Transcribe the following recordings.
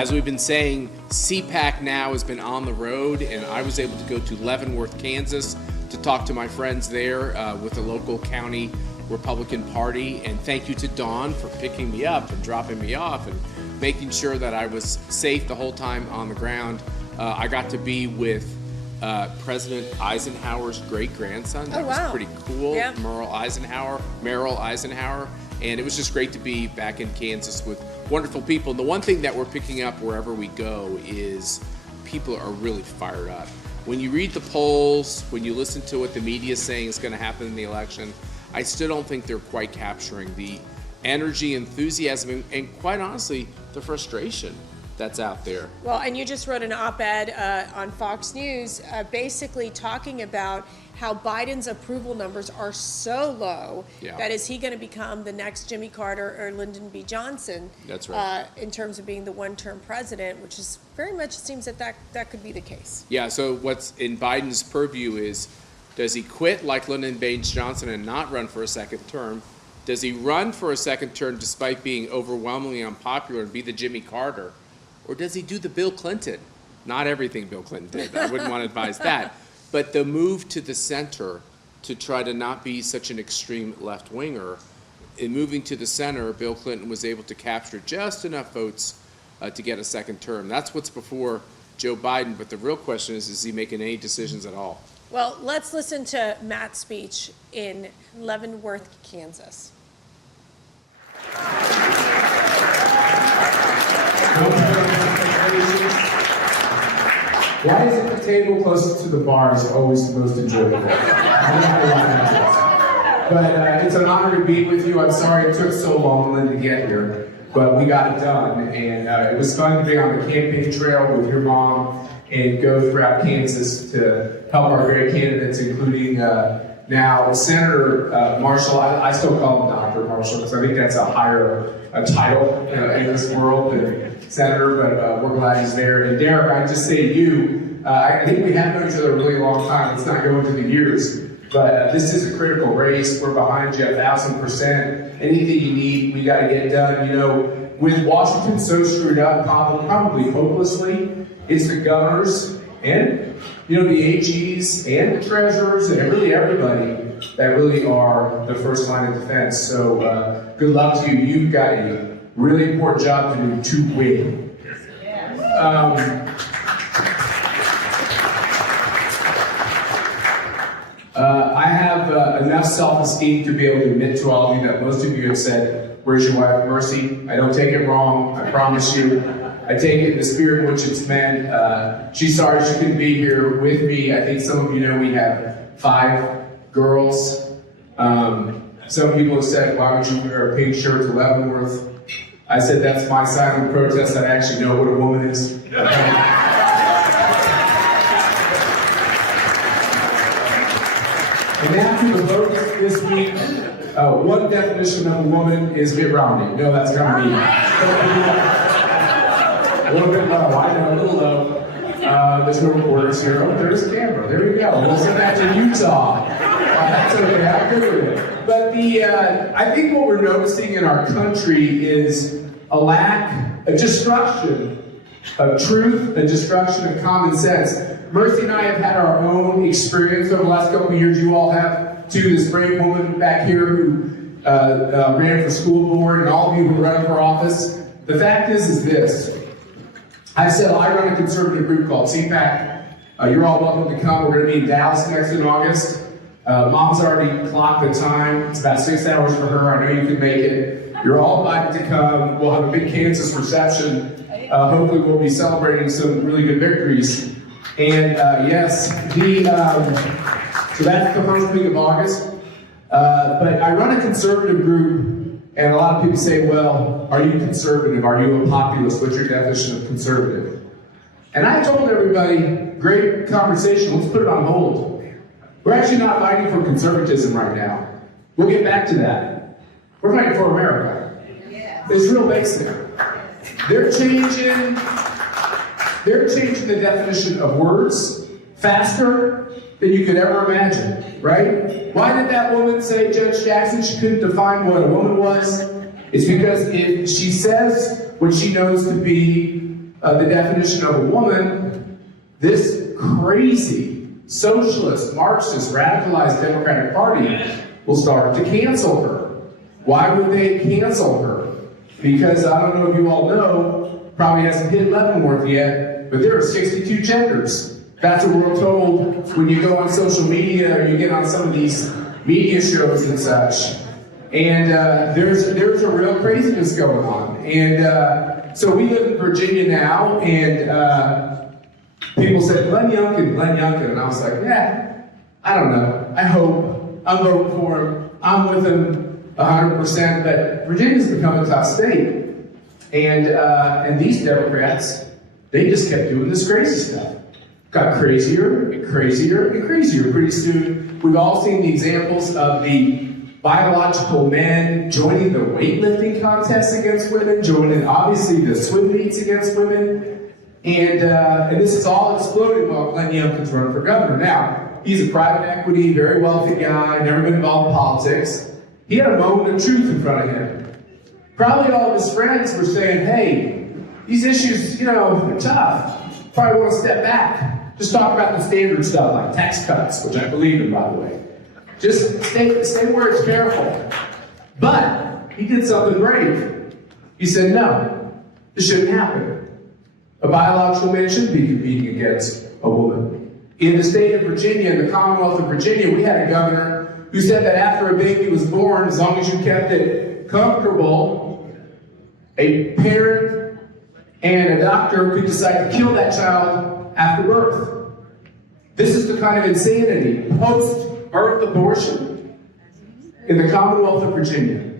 As we've been saying, CPAC now has been on the road, and I was able to go to Leavenworth, Kansas to talk to my friends there with the local county Republican Party. And thank you to Dawn for picking me up and dropping me off and making sure that I was safe the whole time on the ground. I got to be with President Eisenhower's great-grandson. That was pretty cool. Yeah. Merle Eisenhower. And it was just great to be back in Kansas with wonderful people. And the one thing that we're picking up wherever we go is people are really fired up. When you read the polls, when you listen to what the media is saying is going to happen in the election, I still don't think they're quite capturing the energy, enthusiasm, and quite honestly, the frustration that's out there. Well, and you just wrote an op-ed on Fox News basically talking about how Biden's approval numbers are so low that is he going to become the next Jimmy Carter or Lyndon B. Johnson? That's right. In terms of being the one-term president, which is very much seems that could be the case. Yeah, so what's in Biden's purview is, does he quit like Lyndon Baines Johnson and not run for a second term? Does he run for a second term despite being overwhelmingly unpopular and be the Jimmy Carter? Or does he do the Bill Clinton? Not everything Bill Clinton did. I wouldn't want to advise that. But the move to the center to try to not be such an extreme left-winger, in moving to the center, Bill Clinton was able to capture just enough votes to get a second term. That's what's before Joe Biden. But the real question is he making any decisions at all? Well, let's listen to Matt's speech in Leavenworth, Kansas. Why is it the table closest to the bar is always the most enjoyable? I don't know why that is. But it's an honor to be with you. I'm sorry it took so long, Lynn, to get here, but we got it done. And it was fun to be on the campaign trail with your mom and go throughout Kansas to help our great candidates, including now Senator Marshall. I still call him Dr. Marshall because I think that's a higher title in this world than Senator, but we're glad he's there. And Derek, I just say to you, I think we have known each other a really long time. Let's not go into the years, but this is a critical race. We're behind you 1,000%. Anything you need, we got to get done. You know, with Washington so screwed up, probably hopelessly, it's the governors and, you know, the AGs and the treasurers and really everybody that really are the first line of defense. So good luck to you. You've got a really important job to do to win. I have enough self-esteem to be able to admit to all of you that most of you have said, "Where's your wife, Mercy?" I don't take it wrong, I promise you. I take it in the spirit in which it's meant. She's sorry she couldn't be here with me. I think some of you know we have 5 girls. Some people have said, "Why would you wear a pink shirt to Leavenworth?" I said, that's my silent protest. I actually know what a woman is. And after the vote this week, one definition of a woman is Mitt Romney. No, that's gonna be a little bit low. I know, a little low. There's no reporters here. Oh, there's a camera. There we go. We'll send that to Utah. That's okay. I'm good with it. But I think what we're noticing in our country is a lack, a destruction of truth, a destruction of common sense. Mercy and I have had our own experience over the last couple of years. You all have too. This brave woman back here who ran for school board, and all of you who run for office. The fact is this. I said I run a conservative group called CPAC. You're all welcome to come. We're going to be in Dallas next in August. Mom's already clocked the time. It's about 6 hours for her. I know you can make it. You're all invited to come. We'll have a big Kansas reception. Hopefully we'll be celebrating some really good victories. And yes, so that's the first week of August. But I run a conservative group, and a lot of people say, well, are you conservative? Are you a populist? What's your definition of conservative? And I told everybody, great conversation, let's put it on hold. We're actually not fighting for conservatism right now. We'll get back to that. We're fighting for America. There's real base there. They're changing the definition of words faster than you could ever imagine, right? Why did that woman say, Judge Jackson, she couldn't define what a woman was? It's because if she says what she knows to be the definition of a woman, this crazy socialist, Marxist, radicalized Democratic Party will start to cancel her. Why would they cancel her? Because I don't know if you all know, probably hasn't hit Leavenworth yet, but there are 62 genders. That's what we're told when you go on social media or you get on some of these media shows and such. And there's a real craziness going on. And so we live in Virginia now, and people said, Glenn Youngkin. And I was like, yeah, I don't know. I hope. I'm voting for him. I'm with him 100%. But Virginia's become a tough state. And these Democrats, they just kept doing this crazy stuff. Got crazier and crazier and crazier. Pretty soon, we've all seen the examples of the biological men joining the weightlifting contests against women, joining obviously the swim meets against women, and this is all exploding while Glenn Youngkin's running for governor. Now, he's a private equity, very wealthy guy, never been involved in politics. He had a moment of truth in front of him. Probably all of his friends were saying, hey, these issues, they're tough. Probably want to step back. Just talk about the standard stuff like tax cuts, which I believe in, by the way. Just stay where it's careful. But he did something brave. He said, no, this shouldn't happen. A biological man shouldn't be competing against a woman. In the state of Virginia, in the Commonwealth of Virginia, we had a governor who said that after a baby was born, as long as you kept it comfortable, a parent and a doctor could decide to kill that child after birth. This is the kind of insanity, post-birth abortion in the Commonwealth of Virginia,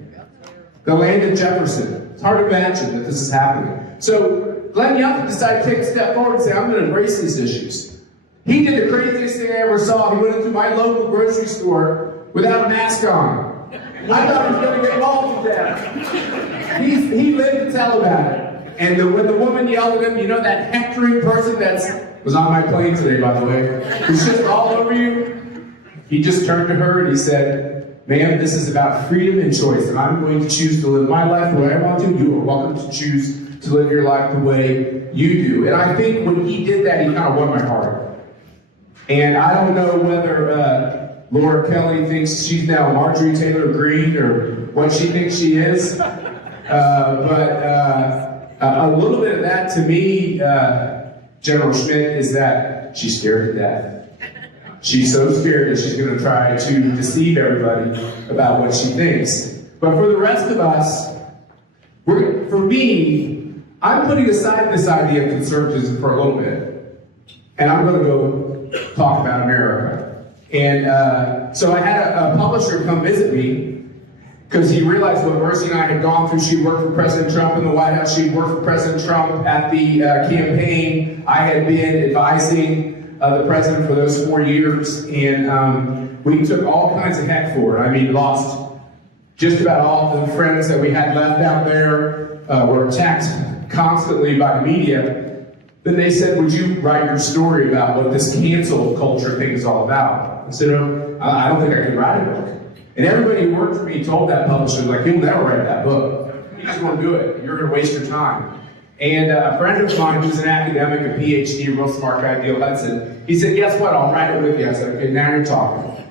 the land of Jefferson. It's hard to imagine that this is happening. So Glenn Youngkin decided to take a step forward and say, I'm going to embrace these issues. He did the craziest thing I ever saw. He went into my local grocery store without a mask on. I thought he was going to get involved with that. He lived to tell about it. And when the woman yelled at him, that hectoring person that was on my plane today, by the way, who's just all over you, he just turned to her and he said, ma'am, this is about freedom and choice, and I'm going to choose to live my life the way I want to. You are welcome to choose to live your life the way you do. And I think when he did that, he kind of won my heart. And I don't know whether Laura Kelly thinks she's now Marjorie Taylor Greene or what she thinks she is, but a little bit of that to me, General Schmidt, is that she's scared to death. She's so scared that she's going to try to deceive everybody about what she thinks. But for the rest of us, for me, I'm putting aside this idea of conservatism for a little bit, and I'm going to go talk about America. And so I had a publisher come visit me, because he realized what Mercy and I had gone through. She worked for President Trump in the White House. She worked for President Trump at the campaign. I had been advising the president for those 4 years, and we took all kinds of heck for it. I mean, lost just about all the friends that we had left out there, were attacked constantly by the media. Then they said, would you write your story about what this cancel culture thing is all about? I said, oh, I don't think I could write a book. And everybody who worked for me told that publisher, like, he'll never write that book. You just won't do it. You're going to waste your time. And a friend of mine who's an academic, a PhD, a real smart guy, Neil Hudson, he said, guess what? I'll write it with you. I said, okay, now you're talking.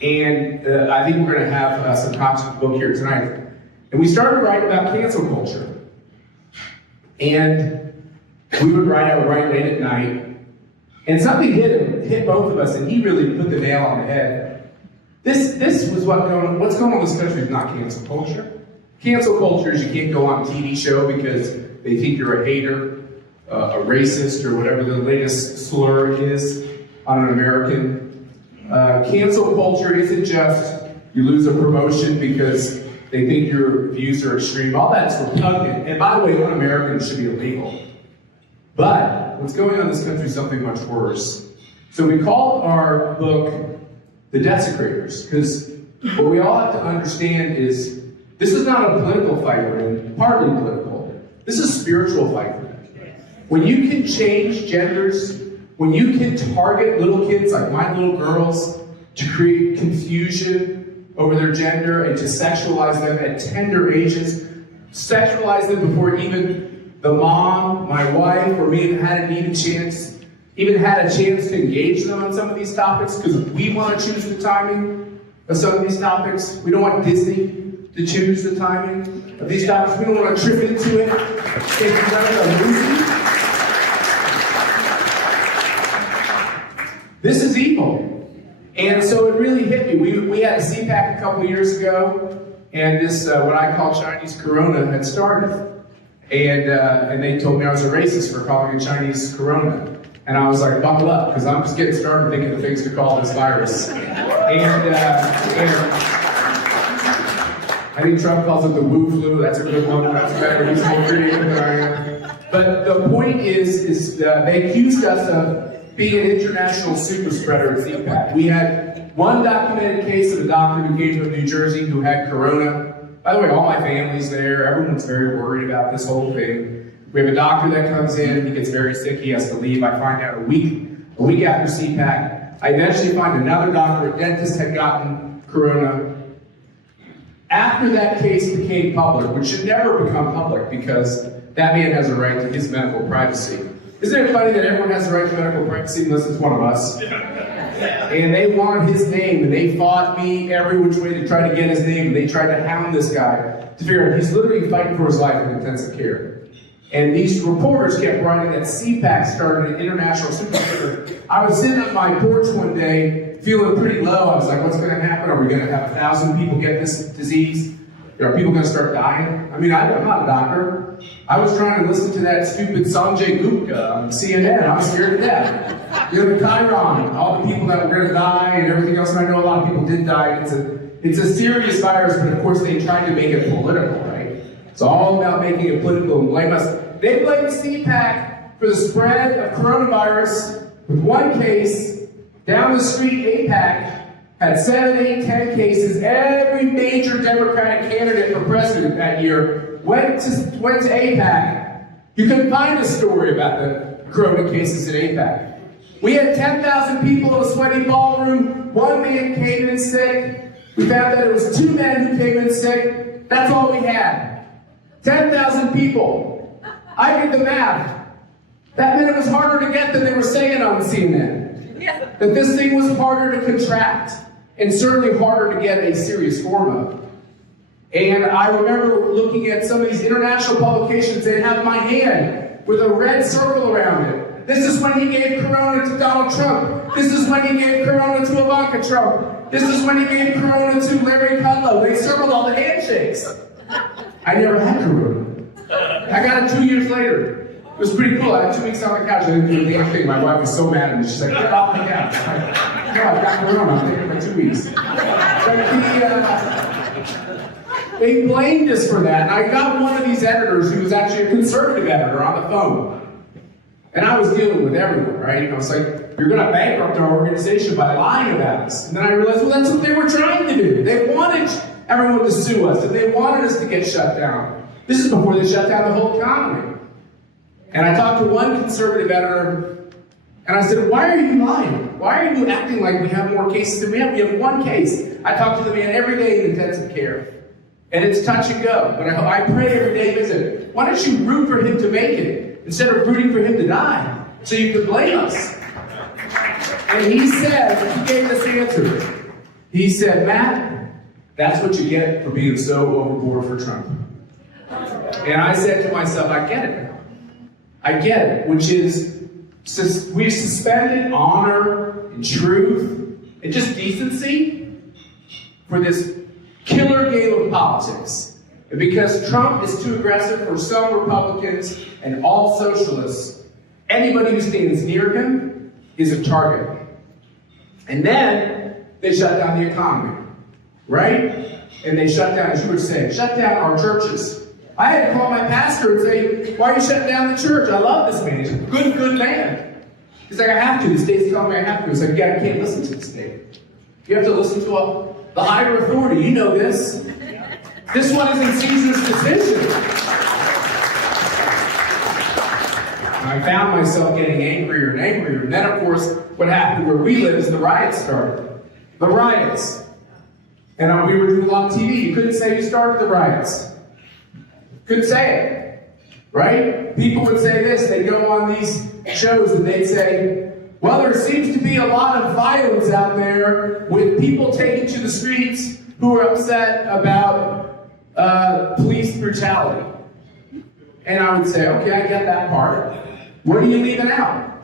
And I think we're going to have some copies of the book here tonight. And we started writing about cancel culture. And we would write late at night. And something hit both of us, and he really put the nail on the head. This was what's going on in this country is not cancel culture. Cancel culture is you can't go on a TV show because they think you're a hater, a racist, or whatever the latest slur is on an American. Cancel culture isn't just you lose a promotion because they think your views are extreme. All that's repugnant. And by the way, un-American should be illegal. But what's going on in this country is something much worse. So we called our book The Desecrators, because what we all have to understand is this is not a political fight we're in, partly political. This is a spiritual fight. When you can change genders, when you can target little kids like my little girls to create confusion over their gender and to sexualize them at tender ages, sexualize them before even the mom, my wife, or me even had a chance to engage them on some of these topics because we want to choose the timing of some of these topics. We don't want Disney to choose the timing of these topics. We don't want to trip into it. It's a movie. This is evil. And so it really hit me. We had a CPAC a couple of years ago, and this, what I call Chinese Corona, had started. And they told me I was a racist for calling it Chinese Corona. And I was like, buckle up, because I'm just getting started thinking of things to call this virus. And I think Trump calls it the Wu flu. That's a good one. That's better. He's more creative than I am. But the point is they accused us of being an international super spreader at CPAC. We had one documented case of a doctor who came from New Jersey who had corona. By the way, all my family's there. Everyone's very worried about this whole thing. We have a doctor that comes in, he gets very sick, he has to leave. I find out a week after CPAC. I eventually find another doctor, a dentist, had gotten corona. After that case became public, which should never become public because that man has a right to his medical privacy. Isn't it funny that everyone has the right to medical privacy unless it's one of us? And they wanted his name, and they fought me every which way to try to get his name, and they tried to hound this guy to figure out he's literally fighting for his life in intensive care. And these reporters kept writing that CPAC started an international super spreader. I was sitting on my porch one day, feeling pretty low. I was like, what's going to happen? Are we going to have 1,000 people get this disease? Are people going to start dying? I mean, I'm not a doctor. I was trying to listen to that stupid Sanjay Gupta on CNN. I was scared to death. You know, the Chiron, all the people that were going to die and everything else. And I know a lot of people did die. It's a serious virus, but of course they tried to make it political, right? It's all about making it political and blame us. They blamed CPAC for the spread of coronavirus with one case. Down the street, APAC had 7, 8, 10 cases. Every major Democratic candidate for president that year went to APAC. You couldn't find a story about the corona cases at APAC. We had 10,000 people in a sweaty ballroom. One man came in sick. We found that it was 2 men who came in sick. That's all we had. 10,000 people. I did the math. That meant it was harder to get than they were saying on CNN. Yeah. That this thing was harder to contract and certainly harder to get a serious form of. And I remember looking at some of these international publications that have my hand with a red circle around it. This is when he gave corona to Donald Trump. This is when he gave corona to Ivanka Trump. This is when he gave corona to Larry Kudlow. They circled all the handshakes. I never had corona. I got it 2 years later. It was pretty cool. I had 2 weeks on the couch. I didn't do a damn thing. My wife was so mad at me. She's like, get off the couch. I'm like, no, I've got corona. I'm taking it for 2 weeks. But they blamed us for that. And I got one of these editors who was actually a conservative editor on the phone. And I was dealing with everyone, right? And I was like, you're going to bankrupt our organization by lying about us. And then I realized, well, that's what they were trying to do. They wanted everyone to sue us. And they wanted us to get shut down. This is before they shut down the whole economy. And I talked to one conservative editor, and I said, why are you lying? Why are you acting like we have more cases than we have? We have one case. I talk to the man every day in intensive care. And it's touch and go. But I pray every day, visit. Why don't you root for him to make it instead of rooting for him to die so you could blame us? And he said, he gave this answer. He said, Matt, that's what you get for being so overboard for Trump. And I said to myself, I get it now. I get it, which is we've suspended honor and truth and just decency for this killer game of politics. And because Trump is too aggressive for some Republicans and all socialists, anybody who stands near him is a target. And then they shut down the economy, right? And they shut down, as you were saying, shut down our churches. I had to call my pastor and say, why are you shutting down the church? I love this man. He's a good man. He's like, I have to. The state's telling me I have to. It's like, yeah, I can't listen to the state. You have to listen to the higher authority. You know this. This one isn't Caesar's decision. I found myself getting angrier and angrier. And then, of course, what happened where we live is the riots started. The riots. And we were doing a lot of TV. You couldn't say you started the riots. Couldn't say it. right? People would say this, they'd go on these shows and they'd say, well, there seems to be a lot of violence out there with people taking to the streets who are upset about police brutality. And I would say, okay, I get that part. What are you leaving out?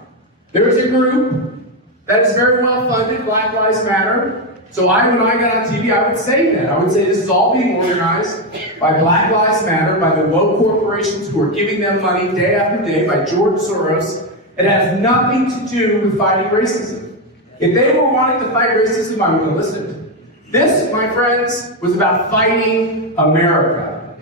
There's a group that is very well funded, Black Lives Matter. So when I got on TV, I would say that. I would say this is all being organized by Black Lives Matter, by the woke corporations who are giving them money day after day, by George Soros. It has nothing to do with fighting racism. If they were wanting to fight racism, I would have listened. This, my friends, was about fighting America.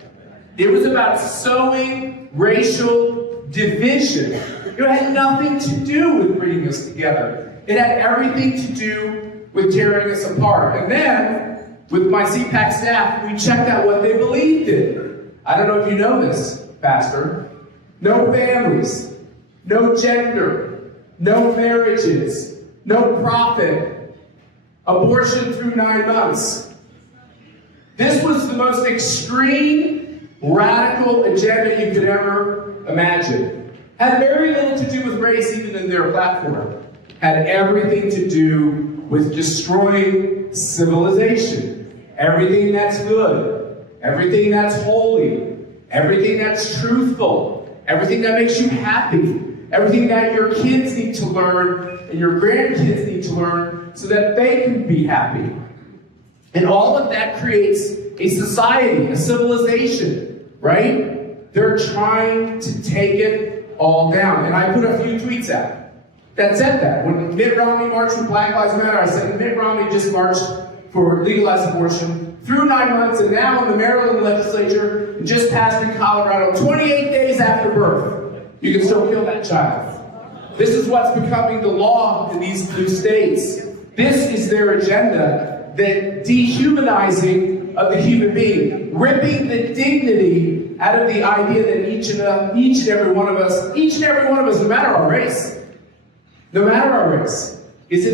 It was about sowing racial division. It had nothing to do with bringing us together. It had everything to do with tearing us apart. And then, with my CPAC staff, we checked out what they believed in. I don't know if you know this, Pastor. No families, no gender, no marriages, no profit, abortion through 9 months. This was the most extreme, radical agenda you could ever imagine. Had very little to do with race, even in their platform. Had everything to do with destroying civilization. Everything that's good, everything that's holy, everything that's truthful, everything that makes you happy, everything that your kids need to learn and your grandkids need to learn so that they can be happy. And all of that creates a society, a civilization, right? They're trying to take it all down. And I put a few tweets out that said that. When Mitt Romney marched for Black Lives Matter, I said Mitt Romney just marched for legalized abortion through 9 months, and now in the Maryland legislature, it just passed in Colorado, 28 days after birth, you can still kill that child. This is what's becoming the law in these blue states. This is their agenda, the dehumanizing of the human being, ripping the dignity out of the idea that each and every one of us, no matter our race, is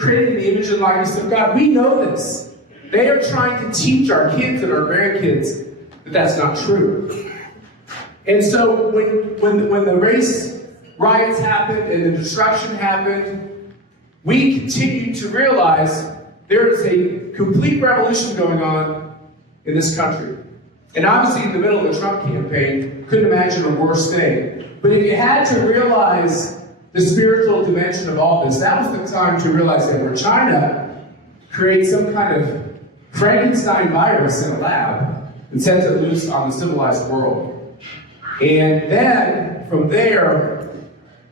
created in the image and likeness of God. We know this. They are trying to teach our kids and our grandkids that that's not true. And so when the race riots happened and the destruction happened, we continue to realize there is a complete revolution going on in this country. And obviously in the middle of the Trump campaign, couldn't imagine a worse thing. But if you had to realize the spiritual dimension of all this, that was the time to realize that where China creates some kind of Frankenstein virus in a lab and sends it loose on the civilized world. And then, from there,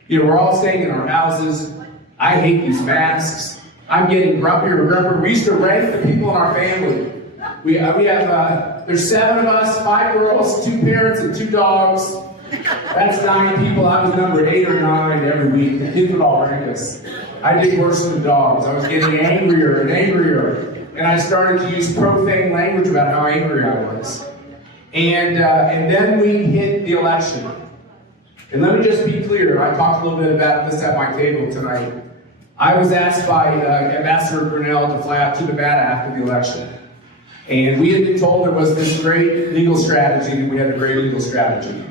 we're all staying in our houses. I hate these masks. I'm getting grumpier and grumpier. We used to rank the people in our family. We have, there's 7 of us, 5 girls, 2 parents, and 2 dogs. That's 9 people. I was number 8 or 9 every week. The kids would all rank us. I did worse than the dogs. I was getting angrier and angrier. And I started to use profane language about how angry I was. And then we hit the election. And let me just be clear. I talked a little bit about this at my table tonight. I was asked by Ambassador Grinnell to fly out to Nevada after the election. And we had been told there was this great legal strategy, and we had a great legal strategy.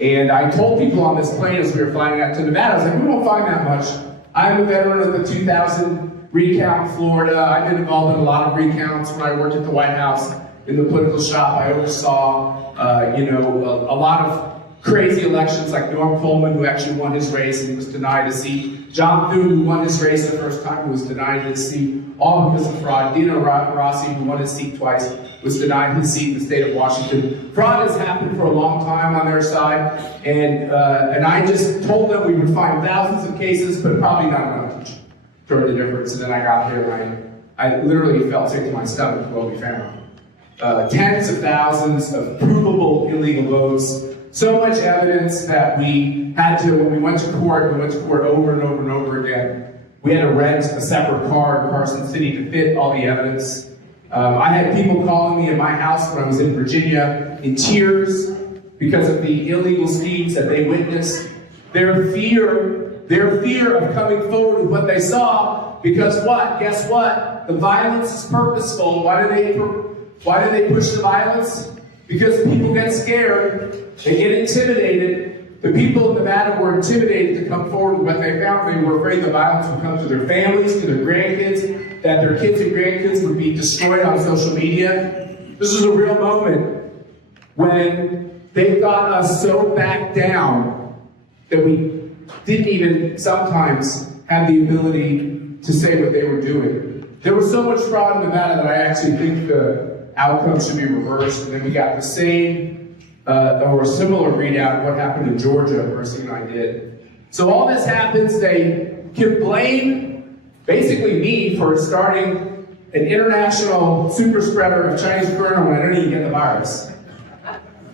And I told people on this plane as we were flying out to Nevada, I was like, we won't find that much. I'm a veteran of the 2000 recount in Florida. I've been involved in a lot of recounts when I worked at the White House in the political shop. I oversaw, a lot of crazy elections like Norm Coleman, who actually won his race and he was denied a seat. John Thune, who won his race the first time, who was denied his seat, all because of fraud. Dino Rossi, who won his seat twice, was denied his seat in the state of Washington. Fraud has happened for a long time on their side, and I just told them we would find thousands of cases, but probably not enough to turn the difference. And then I got here and I literally felt sick to my stomach what we found. Tens of thousands of provable illegal votes. So much evidence that we had to, when we went to court over and over and over again. We had to rent a separate car in Carson City to fit all the evidence. I had people calling me at my house when I was in Virginia in tears because of the illegal schemes that they witnessed. Their fear of coming forward with what they saw, because what? Guess what? The violence is purposeful. Why do they push the violence? Because people get scared, they get intimidated. The people in Nevada were intimidated to come forward with what they found. They were afraid the violence would come to their families, to their grandkids, that their kids and grandkids would be destroyed on social media. This is a real moment when they got us so back down that we didn't even sometimes have the ability to say what they were doing. There was so much fraud in Nevada that I actually think the outcome should be reversed, and then we got the same or a similar readout of what happened in Georgia, Mercy and I did. So all this happens, they can blame basically me for starting an international super spreader of Chinese corona when I don't even get the virus.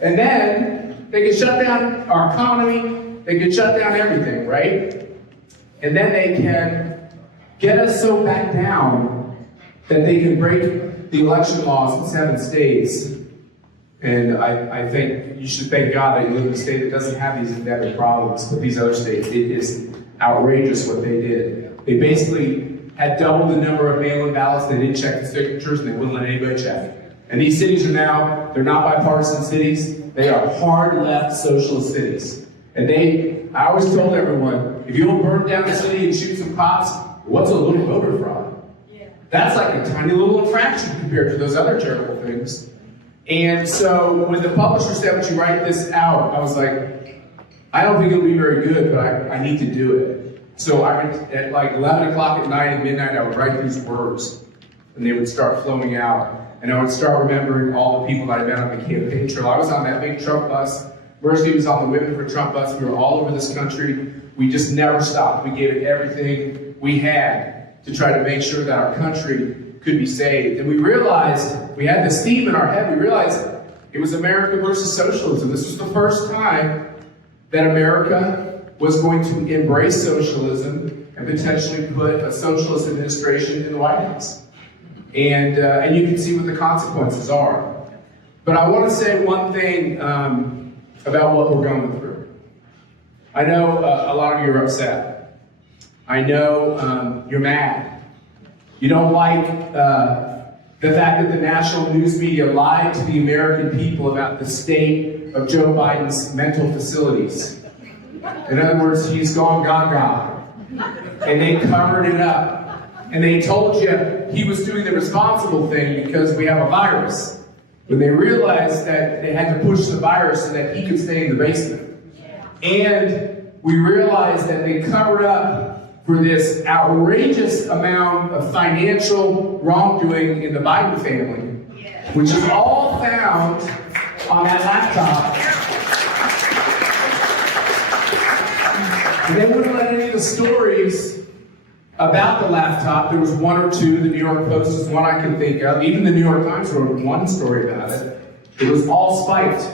And then they can shut down our economy, they can shut down everything, right? And then they can get us so back down that they can break the election laws in 7 states. And I think you should thank God that you live in a state that doesn't have these endemic problems, but these other states, it is outrageous what they did. They basically had doubled the number of mail-in ballots. They didn't check the signatures, and they wouldn't let anybody check. And these cities are now, they're not bipartisan cities, they are hard left socialist cities. And I always told everyone, if you'll burn down the city and shoot some cops, what's a little voter fraud? Yeah. That's like a tiny little infraction compared to those other terrible things. And so when the publisher said, would you write this out? I was like, I don't think it'll be very good, but I need to do it. So at like 11 o'clock at night and midnight, I would write these words, and they would start flowing out. And I would start remembering all the people that I met on the campaign trail. I was on that big Trump bus. Mercy was on the Women for Trump bus. We were all over this country. We just never stopped. We gave it everything we had to try to make sure that our country could be saved. And we realized, we had this theme in our head, we realized it was America versus socialism. This was the first time that America was going to embrace socialism and potentially put a socialist administration in the White House. And you can see what the consequences are. But I want to say one thing about what we're going through. I know a lot of you are upset. I know you're mad. You don't like the fact that the national news media lied to the American people about the state of Joe Biden's mental facilities. In other words, he's gone gaga. And they covered it up. And they told you he was doing the responsible thing because we have a virus. When they realized that they had to push the virus so that he could stay in the basement. And we realized that they covered up for this outrageous amount of financial wrongdoing in the Biden family, which is all found on that laptop. And they wouldn't let any of the stories about the laptop. There was one or two. The New York Post is one I can think of. Even the New York Times wrote one story about it. It was all spiked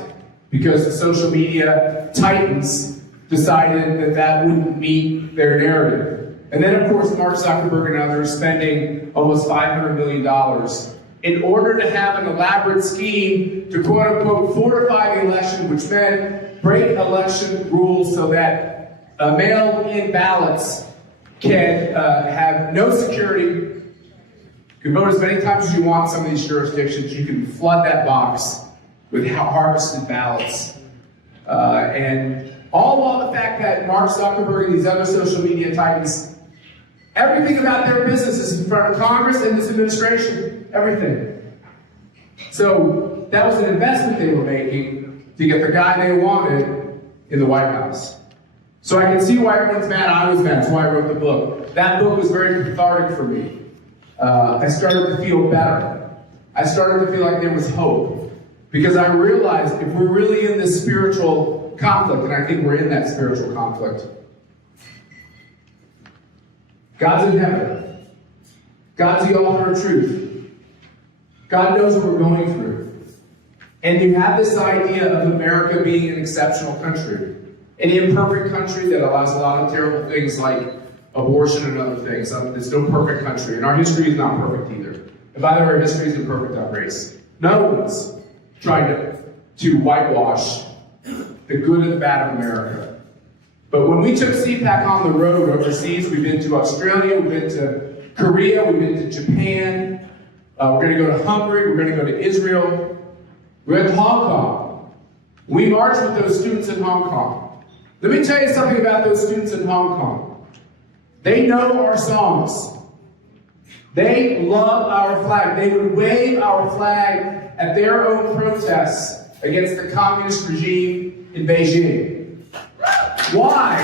because the social media titans decided that that wouldn't meet their narrative. And then, of course, Mark Zuckerberg and others spending almost $500 million in order to have an elaborate scheme to quote-unquote fortify the election, which meant break election rules so that mail-in ballots can have no security. You can vote as many times as you want in some of these jurisdictions. You can flood that box with harvested ballots. And all while the fact that Mark Zuckerberg and these other social media titans, everything about their business is in front of Congress and this administration. Everything. So that was an investment they were making to get the guy they wanted in the White House. So I can see why everyone's mad. I was mad. That's why I wrote the book. That book was very cathartic for me. I started to feel better. I started to feel like there was hope. Because I realized if we're really in this spiritual conflict, and I think we're in that spiritual conflict, God's in heaven. God's the author of truth. God knows what we're going through. And you have this idea of America being an exceptional country. An imperfect country that allows a lot of terrible things like abortion and other things. There's no perfect country, and our history is not perfect either. And by the way, our history is imperfect on race. No one's trying to whitewash the good and the bad of America. But when we took CPAC on the road overseas, we've been to Australia, we've been to Korea, we've been to Japan, we're going to go to Hungary, we're going to go to Israel. We went to Hong Kong. We marched with those students in Hong Kong. Let me tell you something about those students in Hong Kong. They know our songs. They love our flag. They would wave our flag at their own protests against the communist regime in Beijing. Why?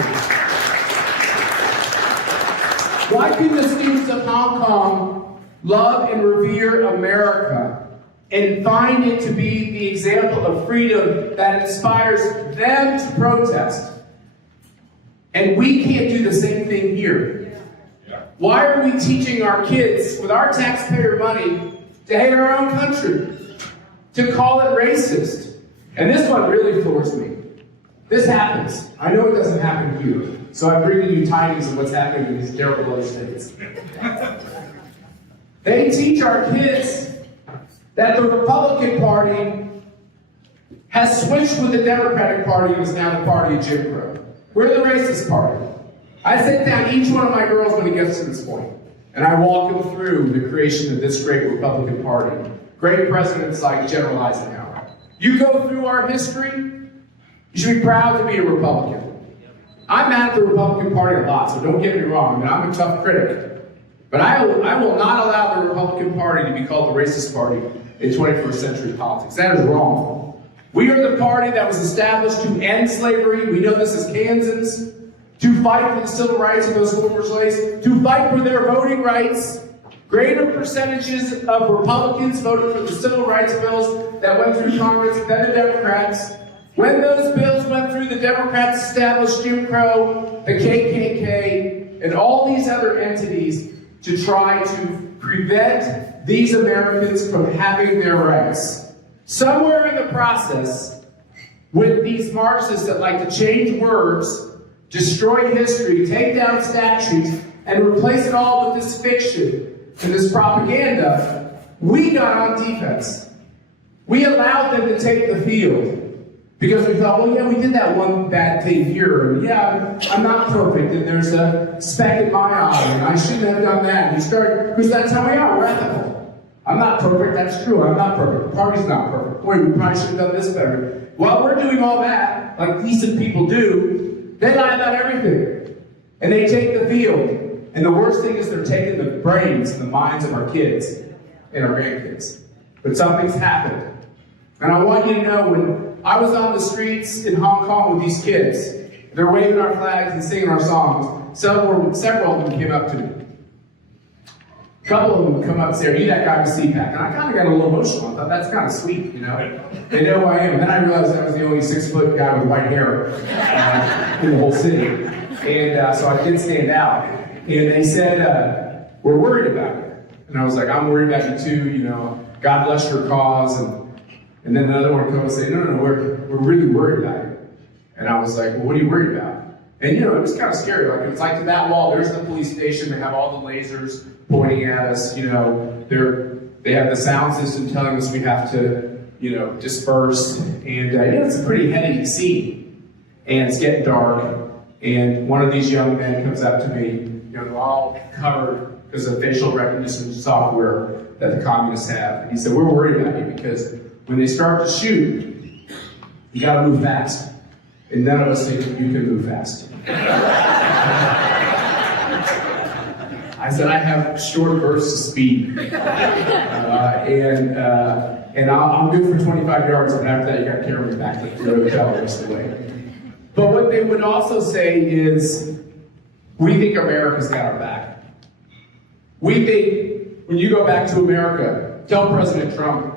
Why can the students of Hong Kong love and revere America and find it to be the example of freedom that inspires them to protest? And we can't do the same thing here. Why are we teaching our kids, with our taxpayer money, to hate our own country? To call it racist? And this one really floors me. This happens. I know it doesn't happen here. So I'm bringing you tidings of what's happening in these terrible other states. They teach our kids that the Republican Party has switched with the Democratic Party and is now the party of Jim Crow. We're the racist party. I sit down each one of my girls when it gets to this point, and I walk them through the creation of this great Republican Party. Great presidents like General Eisenhower. You go through our history, you should be proud to be a Republican. I'm at the Republican Party a lot, so don't get me wrong. I mean, I'm a tough critic. But I will not allow the Republican Party to be called the racist party in 21st century politics. That is wrong. We are the party that was established to end slavery. We know this as Kansans. To fight for the civil rights of those former slaves. To fight for their voting rights. Greater percentages of Republicans voted for the civil rights bills that went through Congress than the Democrats. When those bills went through, the Democrats established Jim Crow, the KKK, and all these other entities to try to prevent these Americans from having their rights. Somewhere in the process, with these Marxists that like to change words, destroy history, take down statues, and replace it all with this fiction and this propaganda, we got on defense. We allowed them to take the field. Because we thought, well, yeah, we did that one bad thing here, and yeah, I'm not perfect, and there's a speck in my eye, and I shouldn't have done that. And because that's how we are, we're ethical. I'm not perfect, that's true, I'm not perfect. The party's not perfect. Boy, we probably should have done this better. While we're doing all that, like decent people do, they lie about everything. And they take the field. And the worst thing is they're taking the brains and the minds of our kids and our grandkids. But something's happened. And I want you to know, when I was on the streets in Hong Kong with these kids, they're waving our flags and singing our songs. Several of them came up to me. A couple of them would come up and say, "Are you that guy with CPAC?" And I kind of got a little emotional. I thought, that's kind of sweet, you know? They know who I am. And then I realized I was the only 6-foot guy with white hair in the whole city. And so I did stand out. And they said, "We're worried about you." And I was like, "I'm worried about you too, you know. God bless your cause." And then another one would come and say, no, we're really worried about you. And I was like, "Well, what are you worried about?" And you know, it was kind of scary. Like, it's like to that wall, there's the police station, they have all the lasers pointing at us, you know, they have the sound system telling us we have to, you know, disperse. And you know, it's a pretty heady scene. And it's getting dark. And one of these young men comes up to me, you know, they're all covered because of facial recognition software that the communists have. And he said, "We're worried about you because when they start to shoot, you gotta move fast. And none of us think you can move fast." I said, "I have short bursts of speed. And I'm good for 25 yards, but after that you gotta carry me back to the hotel the rest of the way." But what they would also say is, we think America's got our back. We think, when you go back to America, tell President Trump,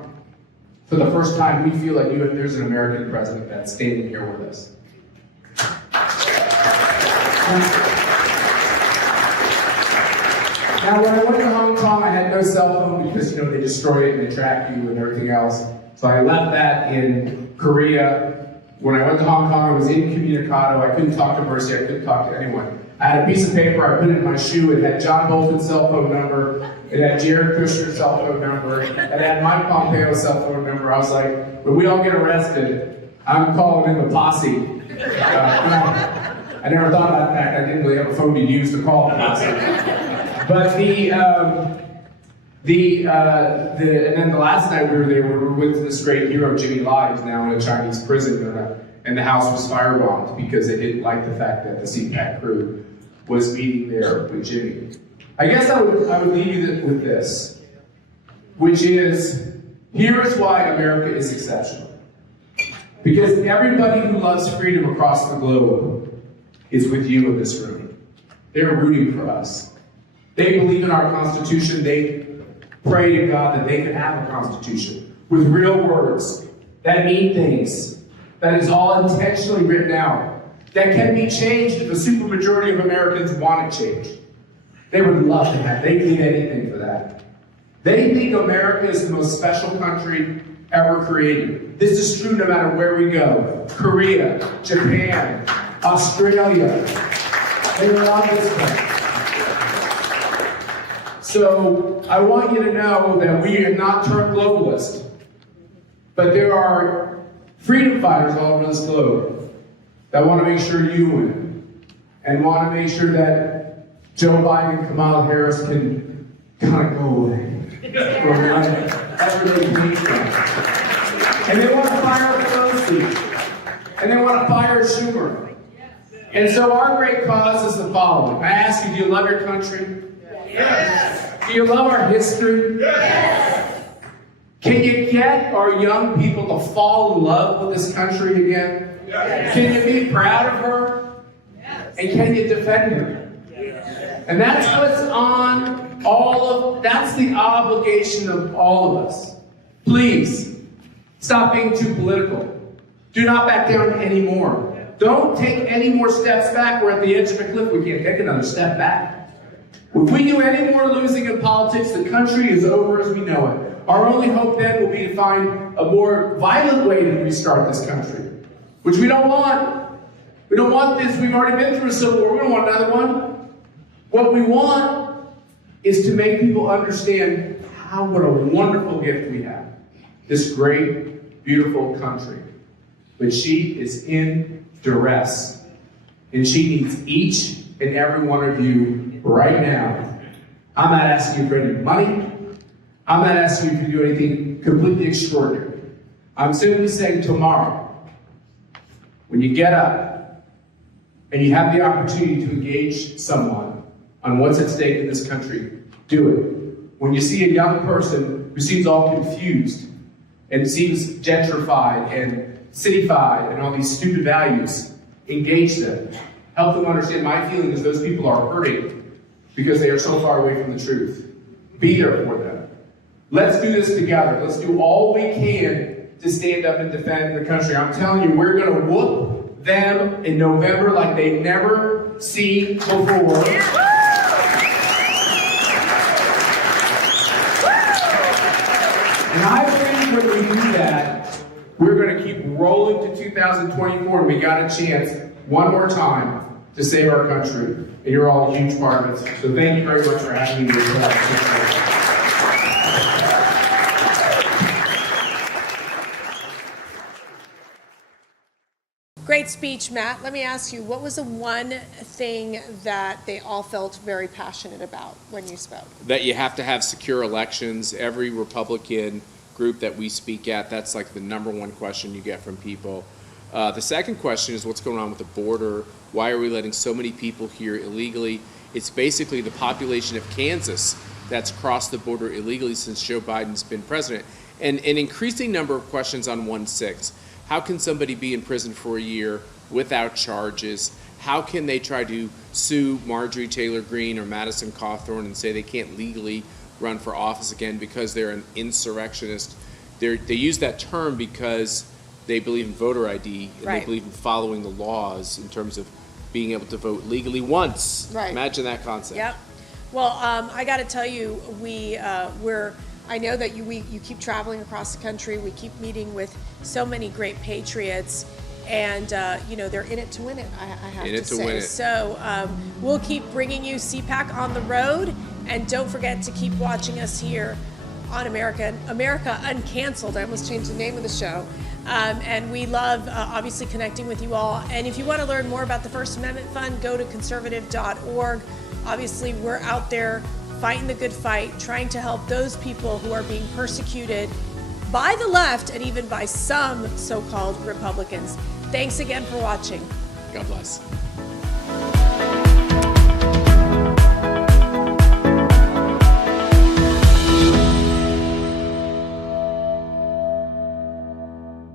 for the first time, we feel like there's an American president that's standing here with us. Now, when I went to Hong Kong, I had no cell phone because, you know, they destroy it and they track you and everything else. So I left that in Korea. When I went to Hong Kong, I was incommunicado. I couldn't talk to Mercy. I couldn't talk to anyone. I had a piece of paper. I put it in my shoe. It had John Bolton's cell phone number. It had Jared Kushner's cell phone number. It had Mike Pompeo's cell phone number. I was like, when we all get arrested, I'm calling in the posse. I never thought about that. I didn't really have a phone to use to call the posse. But And then the last night we were there, we were with this great hero, Jimmy Lai, who's now in a Chinese prison, and the house was firebombed because they didn't like the fact that the CPAC crew was meeting there with Jimmy. I guess I would leave you with this, which is, here is why America is exceptional. Because everybody who loves freedom across the globe is with you in this room. They're rooting for us. They believe in our Constitution. They pray to God that they can have a Constitution with real words that mean things, that is all intentionally written out, that can be changed if a supermajority of Americans want it changed. They would love to have, they'd give anything for that. They think America is the most special country ever created. This is true no matter where we go. Korea, Japan, Australia, they love this country. So I want you to know that we have not turned globalist, but there are freedom fighters all over this globe that want to make sure you win and want to make sure that Joe Biden and Kamala Harris can kind of go away from everybody hates them. And they want to fire Pelosi, and they want to fire Schumer. And so our great cause is the following. I ask you, do you love your country? Yes. Do you love our history? Yes. Can you get our young people to fall in love with this country again? Yes. Can you be proud of her? Yes. And can you defend her? Yes. And that's what's on that's the obligation of all of us. Please, stop being too political. Do not back down anymore. Don't take any more steps back. We're at the edge of a cliff. We can't take another step back. If we do any more losing in politics, the country is over as we know it. Our only hope then will be to find a more violent way to restart this country, which we don't want. We don't want this. We've already been through a civil war. We don't want another one. What we want is to make people understand what a wonderful gift we have. This great, beautiful country. But she is in duress. And she needs each and every one of you right now. I'm not asking you for any money. I'm not asking you to do anything completely extraordinary. I'm simply saying tomorrow, when you get up and you have the opportunity to engage someone on what's at stake in this country, do it. When you see a young person who seems all confused and seems gentrified and cityfied and all these stupid values, engage them. Help them understand. My feeling is those people are hurting because they are so far away from the truth. Be there for them. Let's do this together. Let's do all we can to stand up and defend the country. I'm telling you, we're going to whoop them in November like they've never seen before. And I think when we do that, we're going to keep rolling to 2024, and we got a chance one more time to save our country. And you're all a huge part of it. So thank you very much for having me here. Great speech, Matt. Let me ask you, what was the one thing that they all felt very passionate about when you spoke? That you have to have secure elections. Every Republican group that we speak at, that's like the number one question you get from people. The second question is what's going on with the border. Why are we letting so many people here illegally? It's basically the population of Kansas that's crossed the border illegally since Joe Biden's been president. And an increasing number of questions on 1-6. How can somebody be in prison for a year without charges? How can they try to sue Marjorie Taylor Greene or Madison Cawthorn and say they can't legally run for office again because they're an insurrectionist? They use that term because they believe in voter ID and right. They believe in following the laws in terms of being able to vote legally once. Right. Imagine that concept. Yep. Well, I got to tell you, I know that you keep traveling across the country. We keep meeting with so many great patriots, and they're in it to win it. I have to say. Win it. So we'll keep bringing you CPAC on the road, and don't forget to keep watching us here on America UnCanceled. I almost changed the name of the show. And we love, obviously, connecting with you all. And if you want to learn more about the First Amendment Fund, go to conservative.org. Obviously, we're out there fighting the good fight, trying to help those people who are being persecuted by the left and even by some so-called Republicans. Thanks again for watching. God bless.